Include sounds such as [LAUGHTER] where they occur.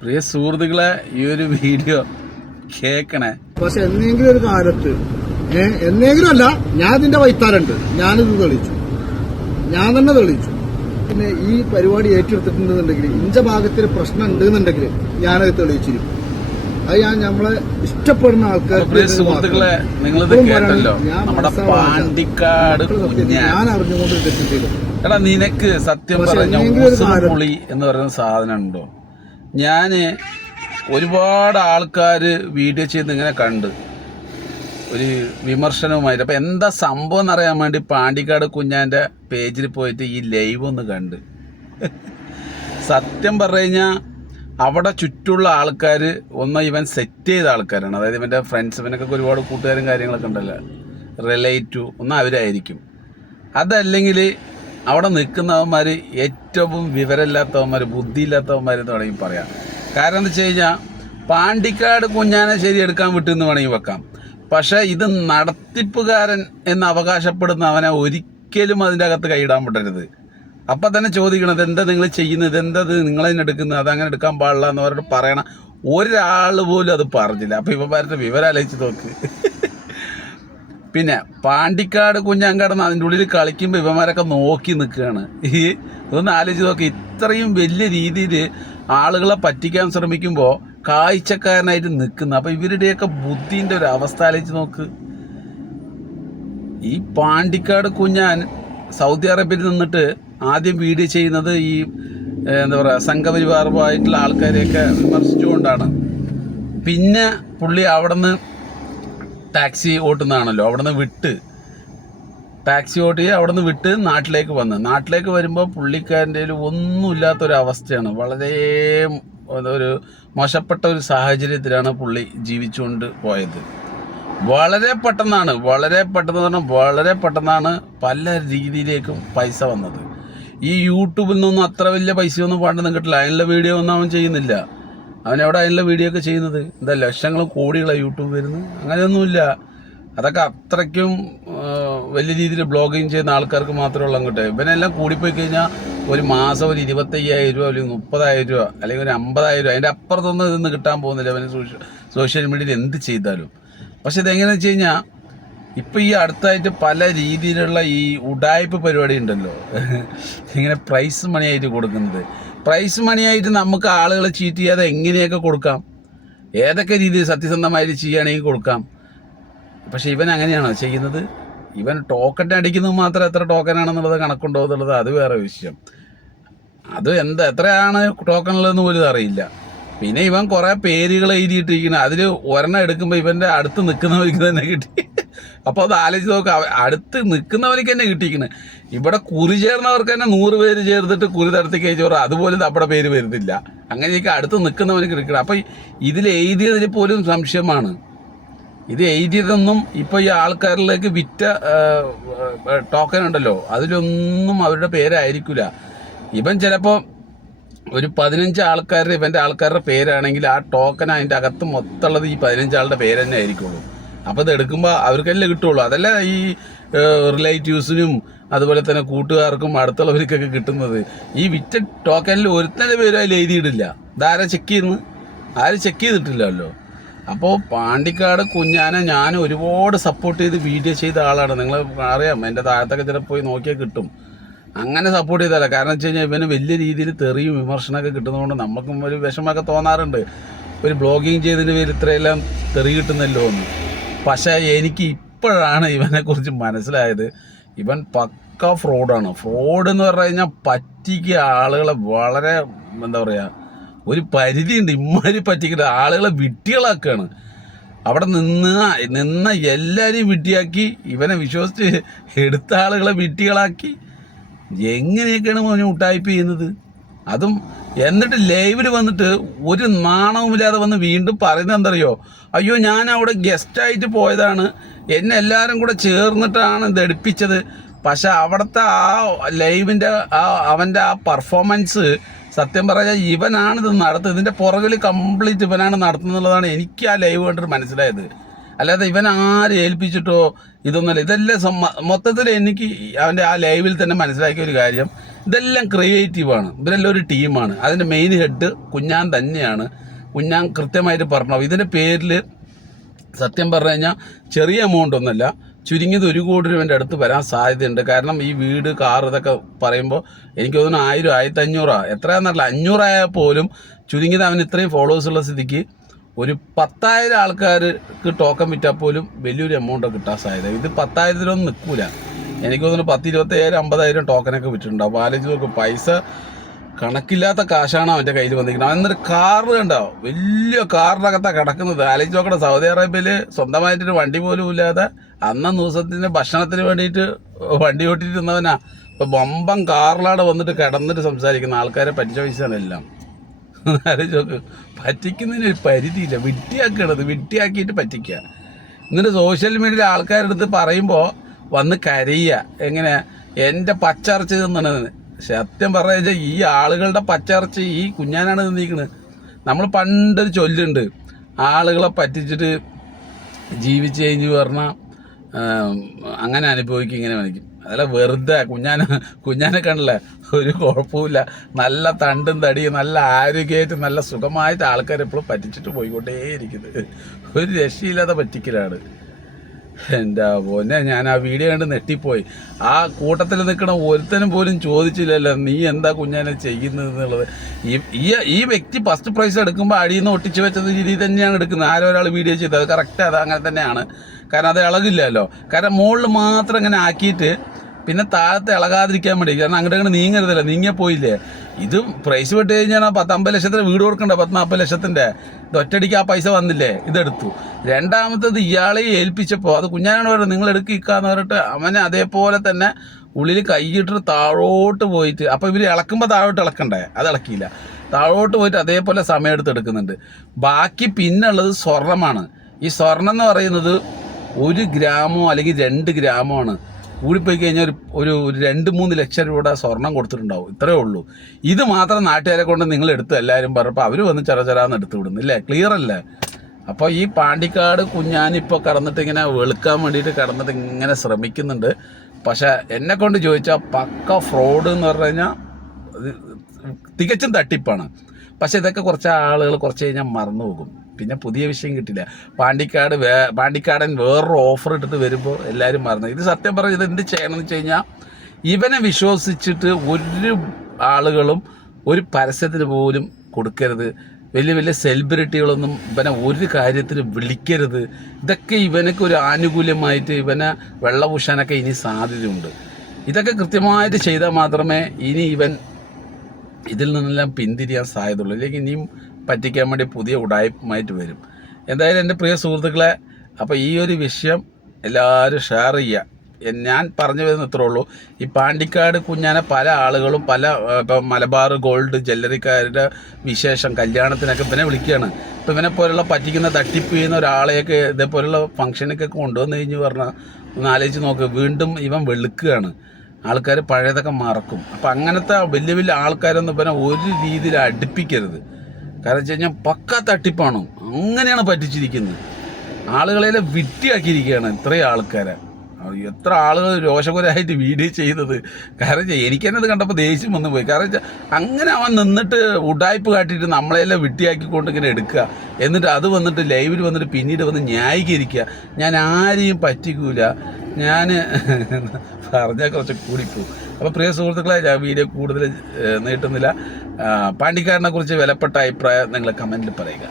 പ്രിയ സുഹൃത്തുക്കളെ ഈ ഒരു വീഡിയോ കേക്കണേ. പക്ഷെ എന്തെങ്കിലും ഒരു കാലത്ത് എന്തെങ്കിലും അല്ല ഞാൻ ഇതിന്റെ വൈത്താരുണ്ട് ഞാനിത് തെളിയിച്ചു. ഞാൻ തന്നെ തെളിയിച്ചു. പിന്നെ ഈ പരിപാടി ഏറ്റെടുത്തിട്ടുണ്ടെന്നുണ്ടെങ്കിൽ ഇഞ്ച ഭാഗത്തിൽ പ്രശ്നം ഉണ്ടെന്നുണ്ടെങ്കിൽ ഞാനത് തെളിയിച്ചിരിക്കും. അത് ഞാൻ നമ്മളെ ഇഷ്ടപ്പെടുന്ന ആൾക്കാരെ സുഹൃത്തുക്കളെ നിങ്ങളിത് കേട്ടല്ലോ. ഞാൻ നമ്മുടെ മനസ്സിലാവാത്ത പാണ്ടിക്കാട് ഞാൻ അറിഞ്ഞുകൊണ്ട് എടാ നിനക്ക് സത്യം പറഞ്ഞ എന്ന് പറയുന്ന സാധനം ഉണ്ടോ? ഞാൻ ഒരുപാട് ആൾക്കാർ വീഡിയോ ചെയ്ത് ഇങ്ങനെ കണ്ട്. ഒരു വിമർശനവുമായിട്ട്. അപ്പോൾ എന്താ സംഭവം എന്നറിയാൻ വേണ്ടി പാണ്ടിക്കാട് കുഞ്ഞാന്റെ പേജിൽ പോയിട്ട് ഈ ലൈവ് ഒന്ന് കണ്ട്. സത്യം പറഞ്ഞു കഴിഞ്ഞാൽ അവിടെ ചുറ്റുള്ള ആൾക്കാർ ഒന്ന് ഇവൻ സെറ്റ് ചെയ്ത ആൾക്കാരാണ്. അതായത് ഇവന്റെ ഫ്രണ്ട്സ് ഇവനൊക്കെ ഒരുപാട് കൂട്ടുകാരും കാര്യങ്ങളൊക്കെ ഉണ്ടല്ലോ. റിലേറ്റീവ് ഒന്ന് അവരായിരിക്കും. അതല്ലെങ്കിൽ അവിടെ നിൽക്കുന്നവന്മാർ ഏറ്റവും വിവരമില്ലാത്തവന്മാർ ബുദ്ധിയില്ലാത്തവന്മാർ എന്ന് വേണമെങ്കിൽ പറയാം. കാരണം എന്താ വെച്ച് കഴിഞ്ഞാൽ പാണ്ടിക്കാട് കുഞ്ഞാനെ ശരി എടുക്കാൻ വിട്ടെന്ന് വേണമെങ്കിൽ വെക്കാം. പക്ഷേ ഇത് നടത്തിപ്പുകാരൻ എന്ന് അവകാശപ്പെടുന്ന അവനെ ഒരിക്കലും അതിന്റെ അകത്ത് കൈയിടാൻ പറ്റരുത് അപ്പം തന്നെ ചോദിക്കണത് എന്താ നിങ്ങൾ ചെയ്യുന്നത്? എന്താ നിങ്ങളതിനെ എടുക്കുന്നത്? അതങ്ങനെ എടുക്കാൻ പാടില്ല എന്ന് പറഞ്ഞിട്ട് പറയണ. ഒരാൾ പോലും അത് പറഞ്ഞില്ല. അപ്പം ഇവന്മാരുടെ വിവരം ആലോചിച്ച് നോക്ക്. പിന്നെ പാണ്ടിക്കാട് കുഞ്ഞാങ്കടന്ന് അതിന്റെ ഉള്ളിൽ കളിക്കുമ്പോൾ ഇവന്മാരൊക്കെ നോക്കി നിൽക്കുകയാണ്. ഈ ഇതൊന്ന് ആലോചിച്ച് നോക്കി ഇത്രയും വലിയ രീതിയിൽ ആളുകളെ പറ്റിക്കാൻ ശ്രമിക്കുമ്പോൾ കാഴ്ചക്കാരനായിട്ട് നിൽക്കുന്ന അപ്പം ഇവരുടെയൊക്കെ ബുദ്ധിന്റെ ഒരു അവസ്ഥ ആലോചിച്ച് നോക്ക്. ഈ പാണ്ടിക്കാട് കുഞ്ഞാൻ സൗദി അറേബ്യയിൽ നിന്നിട്ട് ആദ്യം വീഡിയോ ചെയ്യുന്നത് ഈ എന്താ പറയുക സംഘപരിവാറുമായിട്ടുള്ള ആൾക്കാരെയൊക്കെ വിമർശിച്ചുകൊണ്ടാണ്. പിന്നെ പുള്ളി അവിടുന്ന് ടാക്സി ഓട്ടുന്നതാണല്ലോ അവിടുന്ന് വിട്ട്. ടാക്സി ഓട്ടി അവിടുന്ന് വിട്ട് നാട്ടിലേക്ക് വന്ന്. നാട്ടിലേക്ക് വരുമ്പോൾ പുള്ളിക്കാരന്റെ ഒന്നുമില്ലാത്തൊരവസ്ഥയാണ്. വളരെ ഒരു മോശപ്പെട്ട ഒരു സാഹചര്യത്തിലാണ് പുള്ളി ജീവിച്ചുകൊണ്ട് പോയത്. വളരെ പെട്ടെന്നാണ് വളരെ പെട്ടെന്ന് പറഞ്ഞാൽ വളരെ പെട്ടെന്നാണ് പല രീതിയിലേക്കും പൈസ വന്നത്. ഈ യൂട്യൂബിൽ നിന്നൊന്നും അത്ര വലിയ പൈസയൊന്നും വേണ്ടെന്ന് കിട്ടില്ല. അതിനുള്ള വീഡിയോ ഒന്നും അവൻ ചെയ്യുന്നില്ല. അവൻ എവിടെ അതിനുള്ള വീഡിയോ ഒക്കെ ചെയ്യുന്നത്? എന്താ ലക്ഷങ്ങളും കോടികളാണ് യൂട്യൂബ് വരുന്നത്? അങ്ങനെയൊന്നുമില്ല. അതൊക്കെ അത്രയ്ക്കും വലിയ രീതിയിൽ ബ്ലോഗിങ് ചെയ്യുന്ന ആൾക്കാർക്ക് മാത്രമേ ഉള്ളൂ അങ്ങോട്ട്. ഇവനെല്ലാം കൂടിപ്പോയി കഴിഞ്ഞാൽ ഒരു മാസം ഒരു ഇരുപത്തയ്യായിരം രൂപ അല്ലെങ്കിൽ മുപ്പതായിരം രൂപ അല്ലെങ്കിൽ ഒരു അമ്പതായിരം രൂപ. അതിന്റെ അപ്പുറത്തൊന്നും ഇതൊന്നും കിട്ടാൻ പോകുന്നില്ല അവന് സോഷ്യൽ സോഷ്യൽ മീഡിയയിൽ എന്ത് ചെയ്താലും. പക്ഷെ ഇതെങ്ങനെയാണെന്ന് വെച്ച് കഴിഞ്ഞാൽ ഇപ്പം ഈ അടുത്തായിട്ട് പല രീതിയിലുള്ള ഈ ഉടായ്പ പരിപാടി ഉണ്ടല്ലോ. ഇങ്ങനെ പ്രൈസ് മണിയായിട്ട് കൊടുക്കുന്നത്. പ്രൈസ് മണിയായിട്ട് നമുക്ക് ആളുകളെ ചീറ്റ് ചെയ്യാതെ എങ്ങനെയൊക്കെ കൊടുക്കാം? ഏതൊക്കെ രീതിയിൽ സത്യസന്ധമായിട്ട് ചെയ്യുകയാണെങ്കിൽ കൊടുക്കാം? പക്ഷെ ഇവൻ അങ്ങനെയാണ് ചെയ്യുന്നത്? ഇവൻ ടോക്കൺ അടിക്കുന്നത് മാത്രം എത്ര ടോക്കൺ ആണെന്നുള്ളത് കണക്കുണ്ടോ എന്നുള്ളത് അത് വേറെ വിഷയം. അത് എന്താ എത്രയാണ് ടോക്കൺ ഉള്ളതെന്ന് പോലും അറിയില്ല. പിന്നെ ഇവൻ കുറെ പേരുകൾ എഴുതിയിട്ടിരിക്കണം അതിൽ ഒരെണ്ണം എടുക്കുമ്പോൾ ഇവന്റെ അടുത്ത് നിൽക്കുന്നവർക്ക് തന്നെ കിട്ടി. അപ്പോൾ അത് ആലോചിച്ച് നോക്കുക അവ- അടുത്ത് നിൽക്കുന്നവർക്ക് തന്നെ കിട്ടിയിരിക്കുന്നത് ഇവിടെ കുറി ചേർന്നവർക്ക് തന്നെ നൂറ് പേര് ചേർത്തിട്ട് കുറി തടത്തി കഴിച്ചവർ അതുപോലും നമ്മുടെ പേര് വരുന്നില്ല. അങ്ങനെയൊക്കെ അടുത്ത് നിൽക്കുന്നവർക്ക് കിട്ടണം അപ്പോൾ ഇതിൽ എഴുതിയതിൽ പോലും സംശയമാണ്. ഇത് എഴുതിയതൊന്നും ഇപ്പോൾ ഈ ആൾക്കാരിലേക്ക് വിറ്റ ടോക്കൺ ഉണ്ടല്ലോ അതിലൊന്നും അവരുടെ പേരായിരിക്കില്ല ഇവൻ ചിലപ്പോൾ ഒരു പതിനഞ്ച് ആൾക്കാരുടെ ഇവന്റെ ആൾക്കാരുടെ പേരാണെങ്കിൽ ആ ടോക്കൺ അതിന്റെ അകത്ത് മൊത്തമുള്ളത് ഈ പതിനഞ്ചാളുടെ പേര് തന്നെ ആയിരിക്കുള്ളൂ. അപ്പോൾ ഇത് എടുക്കുമ്പോൾ അവർക്കല്ലേ കിട്ടുള്ളൂ. അതല്ല ഈ റിലേറ്റീവ്സിനും അതുപോലെ തന്നെ കൂട്ടുകാർക്കും അടുത്തുള്ളവർക്കൊക്കെ കിട്ടുന്നത്. ഈ വിറ്റ ടോക്കനിൽ ഒരുത്തന്റെ പേരും അതിൽ എഴുതിയിടില്ല. ഇതാരാ ചെക്ക് ചെയ്യുന്നു ആരും ചെക്ക് ചെയ്തിട്ടില്ലല്ലോ. അപ്പോൾ പാണ്ടിക്കാട് കുഞ്ഞാനെ ഞാൻ ഒരുപാട് സപ്പോർട്ട് ചെയ്ത് വീഡിയോ ചെയ്ത ആളാണ്. നിങ്ങൾ അറിയാം എന്റെ താഴത്തൊക്കെ ചിലപ്പോൾ പോയി നോക്കിയാൽ കിട്ടും. അങ്ങനെ സപ്പോർട്ട് ചെയ്തല്ല കാരണം വെച്ച് കഴിഞ്ഞാൽ ഇവന് വലിയ രീതിയിൽ തെറിയും വിമർശനമൊക്കെ കിട്ടുന്നതുകൊണ്ട് നമുക്കും ഒരു വിഷമമൊക്കെ തോന്നാറുണ്ട്. ഒരു ബ്ലോഗിങ് ചെയ്തതിന് പേര് ഇത്രയെല്ലാം തെറി കിട്ടുന്നല്ലോ എന്ന്. പക്ഷേ എനിക്ക് ഇപ്പോഴാണ് ഇവനെക്കുറിച്ച് മനസ്സിലായത്. ഇവൻ പക്ക ഫ്രോഡാണ്. ഫ്രോഡ് എന്ന് പറഞ്ഞു കഴിഞ്ഞാൽ പറ്റിക്കുക ആളുകളെ വളരെ എന്താ പറയുക ഒരു പരിധിയുണ്ട്. ഇമ്മാതിരി പറ്റിക്കില്ല. ആളുകളെ വിട്ടികളാക്കുകയാണ് അവിടെ നിന്ന നിന്ന എല്ലാവരെയും വിട്ടിയാക്കി ഇവനെ വിശ്വസിച്ച് എടുത്ത ആളുകളെ വിട്ടികളാക്കി എങ്ങനെയൊക്കെയാണ് മോനെ ഉട്ടായ്പ ചെയ്യുന്നത്? അതും എന്നിട്ട് ലൈവിൽ വന്നിട്ട് ഒരു നാണവുമില്ലാതെ വന്ന് വീണ്ടും പറയുന്നത് എന്തറിയോ? അയ്യോ ഞാൻ അവിടെ ഗസ്റ്റായിട്ട് പോയതാണ്. എന്നെ എല്ലാവരും കൂടെ ചേർന്നിട്ടാണ് ഇത് എടുപ്പിച്ചത്. പക്ഷെ അവിടുത്തെ ആ ലൈവിന്റെ ആ അവന്റെ ആ പെർഫോമൻസ് സത്യം പറഞ്ഞാൽ ഇവനാണ് ഇത് നടത്തുന്നത്. ഇതിന്റെ പുറകിൽ കംപ്ലീറ്റ് ഇവനാണ് നടത്തുന്നുള്ളതാണ് എനിക്ക് ആ ലൈവ് കണ്ടിട്ട് മനസ്സിലായത്. അല്ലാതെ ഇവൻ ആരെ ഏൽപ്പിച്ചിട്ടോ ഇതൊന്നുമല്ല. ഇതെല്ലാം മൊത്തത്തിൽ എനിക്ക് അവന്റെ ആ ലൈവിൽ തന്നെ മനസ്സിലാക്കിയ ഒരു കാര്യം. ഇതെല്ലാം ക്രിയേറ്റീവാണ് ഇവരെല്ലാം ഒരു ടീമാണ് അതിന്റെ മെയിൻ ഹെഡ് കുഞ്ഞാൻ തന്നെയാണ്. കുഞ്ഞാൻ കൃത്യമായിട്ട് പറഞ്ഞു. ഇതിന്റെ പേരിൽ സത്യം പറഞ്ഞു കഴിഞ്ഞാൽ ചെറിയ എമൗണ്ട് ഒന്നുമല്ല. ചുരുങ്ങിയത് ഒരു കോടി രൂപന്റെ അടുത്ത് വരാൻ സാധ്യതയുണ്ട്. കാരണം ഈ വീട് കാർ ഇതൊക്കെ പറയുമ്പോൾ എനിക്ക് തോന്നുന്നു ആയിരം ആയിരത്തി അഞ്ഞൂറാണ് എത്രയാണെന്നറിയില്ല അഞ്ഞൂറായാൽ പോലും ചുരുങ്ങിയത് അവൻ ഇത്രയും ഫോളോവേഴ്സ് ഉള്ള സ്ഥിതിക്ക് ഒരു പത്തായിരം ആൾക്കാർക്ക് ടോക്കൺ വിറ്റാൽ പോലും വലിയൊരു എമൗണ്ട് കിട്ടാൻ സാധ്യത. ഇത് പത്തായിരത്തിലൊന്നും നിൽക്കൂല. എനിക്ക് തോന്നുന്നു പത്ത് ഇരുപത്തയ്യായിരം അമ്പതായിരം ടോക്കനൊക്കെ വിട്ടിട്ടുണ്ടാവും ആലോചിച്ച് നോക്കും പൈസ കണക്കില്ലാത്ത കാശാണ് അവന്റെ കയ്യിൽ വന്നിരിക്കുന്നത്. എന്നൊരു കാറ് കണ്ടോ? വലിയ കാറിനകത്താണ് കിടക്കുന്നത്. ആലോചിച്ച് നോക്കണം സൗദി അറേബ്യയിൽ സ്വന്തമായിട്ടൊരു വണ്ടി പോലും ഇല്ലാതെ അന്ന ദിവസത്തിന് ഭക്ഷണത്തിന് വേണ്ടിയിട്ട് വണ്ടി ഓട്ടിയിരുന്നവനാ ഇപ്പോൾ ബമ്പം കാറിലാണ് വന്നിട്ട് കിടന്നിട്ട് സംസാരിക്കുന്ന ആൾക്കാരെ പറ്റിച്ച പൈസയാണ് എല്ലാം പറ്റിക്കുന്നതിന് ഒരു പരിധിയില്ല. വിട്ടിയാക്കണത് വിട്ടിയാക്കിയിട്ട് പറ്റിക്കുക. എന്നിട്ട് സോഷ്യൽ മീഡിയയിൽ ആൾക്കാരുടെ അടുത്ത് പറയുമ്പോൾ വന്ന് കരയുക എങ്ങനെ? എന്റെ പച്ചറച്ച് തിന്നണത്. സത്യം പറഞ്ഞു ഈ ആളുകളുടെ പച്ചറച്ച് ഈ കുഞ്ഞാനാണ് തിന്നിരിക്കുന്നത് നമ്മൾ പണ്ടൊരു ചൊല്ലുണ്ട്. ആളുകളെ പറ്റിച്ചിട്ട് ജീവിച്ചു കഴിഞ്ഞ് പറഞ്ഞാൽ അങ്ങനെ അനുഭവിക്കും ഇങ്ങനെ കാണിക്കും അതല്ല വെറുതെ കുഞ്ഞാന കുഞ്ഞാനെ കണ്ടല്ലേ? ഒരു കുഴപ്പമില്ല നല്ല തണ്ടും തടിയും നല്ല ആരോഗ്യമായിട്ട് നല്ല സുഖമായിട്ട് ആൾക്കാർ എപ്പോഴും പറ്റിച്ചിട്ട് പോയിക്കൊണ്ടേയിരിക്കുന്നത് ഒരു രക്ഷയില്ലാതെ പറ്റിക്കലാണ്. എന്റെ പൊന്നെ ഞാൻ ആ വീഡിയോ കണ്ട് നെട്ടിപ്പോയി ആ കൂട്ടത്തിൽ നിൽക്കണ ഒരുത്തനും പോലും ചോദിച്ചില്ലല്ലോ നീ എന്താ കുഞ്ഞാനെ ചെയ്യുന്നത് ഈ ഈ ഈ വ്യക്തി ഫസ്റ്റ് പ്രൈസ് എടുക്കുമ്പോൾ അടിയിൽ നിന്ന് ഒട്ടിച്ച് വെച്ചത് രീതി തന്നെയാണ് എടുക്കുന്നത്. ആരോ ഒരാൾ വീഡിയോ ചെയ്തത്. കറക്റ്റ് അത് അങ്ങനെ തന്നെയാണ്. കാരണം അത് ഇളകില്ലല്ലോ. കാരണം മുകളിൽ മാത്രം ഇങ്ങനെ ആക്കിയിട്ട് പിന്നെ താഴത്തെ ഇളകാതിരിക്കാൻ വേണ്ടി കാരണം അങ്ങോട്ട് അങ്ങനെ നീങ്ങരുതല്ല നീങ്ങിയ പോയില്ലേ? ഇത് പ്രൈസ് വിട്ട് കഴിഞ്ഞാൽ പത്ത് അമ്പത് ലക്ഷത്തിന് വീട് കൊടുക്കണ്ട പത്ത് നാൽപ്പത് ലക്ഷത്തിന്റെ ഇത് ഒറ്റടിക്ക് ആ പൈസ വന്നില്ലേ? ഇതെടുത്തു രണ്ടാമത്തത് ഇയാളെ ഏൽപ്പിച്ചപ്പോൾ അത് കുഞ്ഞാനാണ് പറയുന്നത് നിങ്ങൾ എടുക്കിക്കാന്ന് പറഞ്ഞിട്ട് അവനെ അതേപോലെ തന്നെ ഉള്ളിൽ കൈയിട്ട് താഴോട്ട് പോയിട്ട് അപ്പോൾ ഇവർ ഇളക്കുമ്പോൾ താഴോട്ട് ഇളക്കണ്ടേ? അത് ഇളക്കിയില്ല. താഴോട്ട് പോയിട്ട് അതേപോലെ സമയമെടുത്ത് എടുക്കുന്നുണ്ട്. ബാക്കി പിന്നുള്ളത് സ്വർണമാണ്. ഈ സ്വർണം എന്ന് പറയുന്നത് ഒരു ഗ്രാമോ അല്ലെങ്കിൽ രണ്ട് ഗ്രാമോ ആണ്. കൂടിപ്പോയി കഴിഞ്ഞാൽ ഒരു ഒരു രണ്ട് മൂന്ന് ലക്ഷം രൂപയുടെ സ്വർണം കൊടുത്തിട്ടുണ്ടാവും. ഇത്രയേ ഉള്ളൂ. ഇത് മാത്രം നാട്ടുകാരെ കൊണ്ട് നിങ്ങൾ എടുത്ത് എല്ലാവരും പറഞ്ഞപ്പോൾ അവർ വന്ന് ചെറചെറാന്ന് എടുത്ത് വിടുന്നു. ഇല്ലേ? ക്ലിയർ അല്ലേ? അപ്പോൾ ഈ പാണ്ടിക്കാട് കുഞ്ഞാനിപ്പോൾ കടന്നിട്ട് ഇങ്ങനെ വെളുക്കാൻ വേണ്ടിയിട്ട് കടന്നിട്ട് ഇങ്ങനെ ശ്രമിക്കുന്നുണ്ട്. പക്ഷേ എന്നെ കൊണ്ട് ചോദിച്ചാൽ പക്ക ഫ്രോഡ് എന്ന് പറഞ്ഞു കഴിഞ്ഞാൽ തികച്ചും തട്ടിപ്പാണ്. പക്ഷേ ഇതൊക്കെ കുറച്ച് ആളുകൾ കുറച്ച് കഴിഞ്ഞാൽ മറന്നു പോകും. പിന്നെ പുതിയ വിഷയം കിട്ടില്ല പാണ്ടിക്കാട് വേ പാണ്ടിക്കാടൻ വേറൊരു ഓഫർ ഇട്ടിട്ട് വരുമ്പോൾ എല്ലാവരും മറന്നു. ഇത് സത്യം പറഞ്ഞത് എന്ത് ചെയ്യണമെന്ന് വെച്ച് കഴിഞ്ഞാൽ ഇവനെ വിശ്വസിച്ചിട്ട് ഒരു ആളുകളും ഒരു പരസ്യത്തിന് പോലും കൊടുക്കരുത്. വലിയ വലിയ സെലിബ്രിറ്റികളൊന്നും ഇവനെ ഒരു കാര്യത്തിന് വിളിക്കരുത്. ഇതൊക്കെ ഇവനക്ക് ഒരു ആനുകൂല്യമായിട്ട് ഇവനെ വെള്ളപൂശാനൊക്കെ ഇനി സാധ്യതയുണ്ട്. ഇതൊക്കെ കൃത്യമായിട്ട് ചെയ്താൽ മാത്രമേ ഇനി ഇവൻ ഇതിൽ നിന്നെല്ലാം പിന്തിരിയാൻ സാധ്യതയുള്ളൂ. അല്ലെങ്കിൽ ഇനിയും പറ്റിക്കാൻ വേണ്ടി പുതിയ ഉടായ്പമായിട്ട് വരും. എന്തായാലും എന്റെ പ്രിയ സുഹൃത്തുക്കളെ അപ്പോൾ ഈ ഒരു വിഷയം എല്ലാവരും ഷെയർ ചെയ്യുക. ഞാൻ പറഞ്ഞു വരുന്ന ഇത്രേ ഉള്ളൂ. ഈ പാണ്ടിക്കാട് കുഞ്ഞാനെ പല ആളുകളും പല ഇപ്പം മലബാർ ഗോൾഡ് ജ്വല്ലറിക്കാരുടെ വിശേഷം കല്യാണത്തിനൊക്കെ ഇവനെ വിളിക്കുകയാണ്. ഇപ്പം ഇവനെ പോലുള്ള പറ്റിക്കുന്ന തട്ടിപ്പ് ചെയ്യുന്ന ഒരാളെയൊക്കെ ഇതേപോലുള്ള ഫംഗ്ഷനൊക്കെ കൊണ്ടുവന്ന് കഴിഞ്ഞ് പറഞ്ഞാൽ ഒന്ന് ആലോചിച്ച് നോക്ക്. വീണ്ടും ഇവൻ വെളുക്കുകയാണ്. ആൾക്കാർ പഴയതൊക്കെ മറക്കും. അപ്പം അങ്ങനത്തെ വലിയ വലിയ ആൾക്കാരൊന്നും ഇവനെ ഒരു രീതിയിൽ അടുപ്പിക്കരുത്. കാരണം വെച്ച് കഴിഞ്ഞാൽ പക്ക തട്ടിപ്പാണ്. അങ്ങനെയാണ് പറ്റിച്ചിരിക്കുന്നത്. ആളുകളെ വിട്ടിയാക്കിയിരിക്കുകയാണ് ഇത്രയും ആൾക്കാരെ. എത്ര ആളുകൾ രോഷകുരായിട്ട് വീഡിയോ ചെയ്തത് കാരണം എനിക്ക് തന്നെ അത് കണ്ടപ്പോൾ ദേഷ്യം വന്നു പോയി. കാരണം വെച്ചാൽ അങ്ങനെ അവൻ നിന്നിട്ട് ഉടായ്പ് കാട്ടിയിട്ട് നമ്മളെല്ലാം വിട്ടിയാക്കിക്കൊണ്ട് ഇങ്ങനെ എടുക്കുക. എന്നിട്ട് അത് വന്നിട്ട് ലൈവിൽ വന്നിട്ട് പിന്നീട് വന്ന് ന്യായീകരിക്കുക. ഞാൻ ആരെയും പറ്റിക്കൂല. ഞാൻ [LAUGHS] പറഞ്ഞാൽ കുറച്ച് കൂടിപ്പോവും. അപ്പോൾ പ്രിയ സുഹൃത്തുക്കളെ ഞാൻ വീഡിയോ കൂടുതൽ നീട്ടുന്നില്ല. പാണ്ടിക്കാരനെ കുറിച്ച് വിലപ്പെട്ട അഭിപ്രായം നിങ്ങൾ കമന്റിൽ പറയുക.